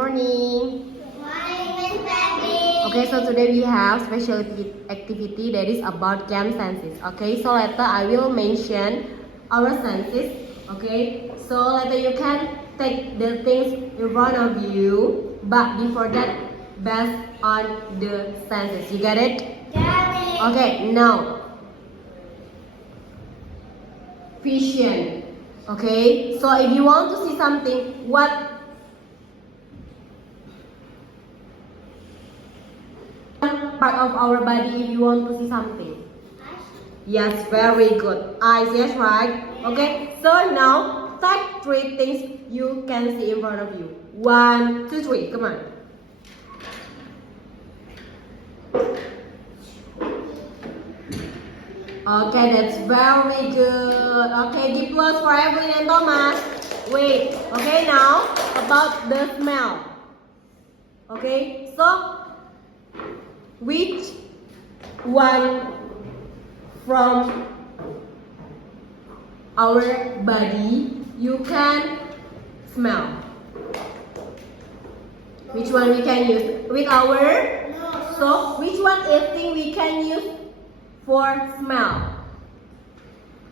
morning. Morning, Miss Baby. Okay, so today we have special activity that is about game senses. Okay, so later I will mention our senses. Okay, so later you can take the things in front of you, but before that, based on the senses. You get it? Got it. Okay, now vision. Okay, so if you want to see something, what part of our body if you want to see something? Yes, very good. Eyes, yes, right? Okay, so now take 3 things you can see in front of you. 1, 2, 3, come on. Okay, that's very good. Okay, give words for Evelyn and Thomas. Wait, okay, now about the smell. Okay, so which one from our body you can smell? Which one we can use? With our? So, which one is thing we can use for smell?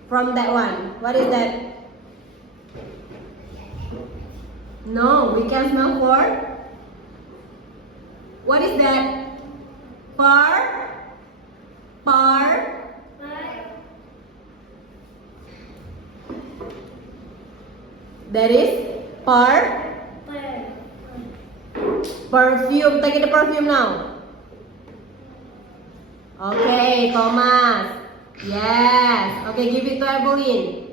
From that one. What is that? No, we can smell for? What is that? That is perfume. Take the perfume now. Okay, Thomas. Yes. Okay, give it to Evelyn.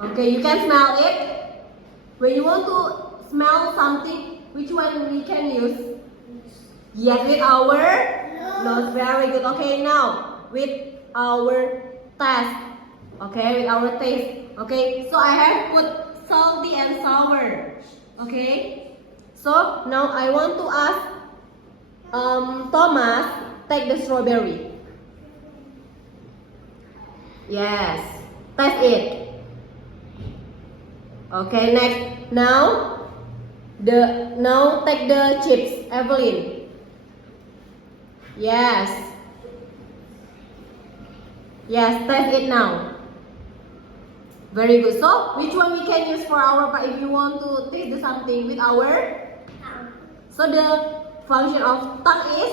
Okay, you can smell it. When you want to smell something, which one we can use? Yes, with our nose. Very good. Okay, now with our taste. Okay, with our taste. Okay, so I have put salty and sour. Okay, so now I want to ask Thomas, take the strawberry. Yes, taste it. Okay, next. Now take the chips, Evelyn. Yes. Yes, taste it now. Very good. So, which one we can use for our part if you want to taste something with our tongue? So the function of tongue is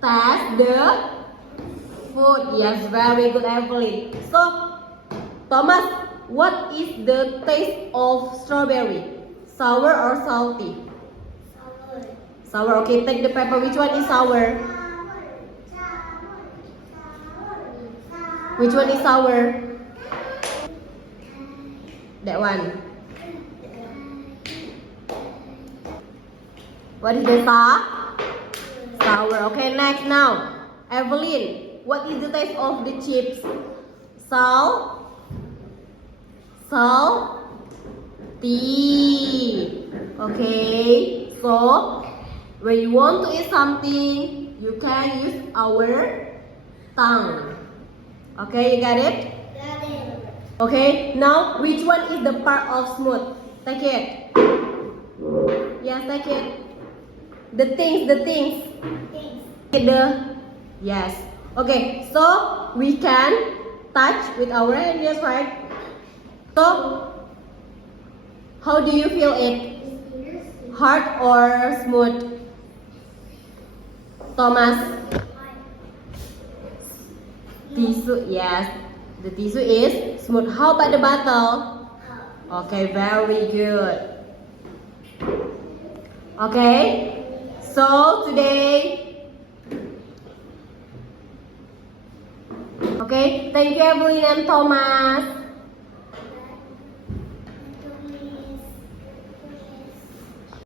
taste the food. Yes, very good, Evelyn. So, Thomas, what is the taste of strawberry? Sour or salty? Sour. Sour. Okay, take the pepper. Which one is sour? Which one is sour? That one. What is the sour? Okay, next now. Evelyn, what is the taste of the chips? Salty. Okay, so when you want to eat something, you can use our tongue. Okay, you got it? Got it. Okay, now which one is the part of smooth? Take it. Yes, take it. The things. Thanks. Yes. Okay, so we can touch with our hand, yes, right? So, how do you feel it? Hard or smooth? Thomas? Tissue, yes. The tissue is smooth. How about the bottle? Okay, very good. Okay, so today, okay, thank you Evelyn and Thomas.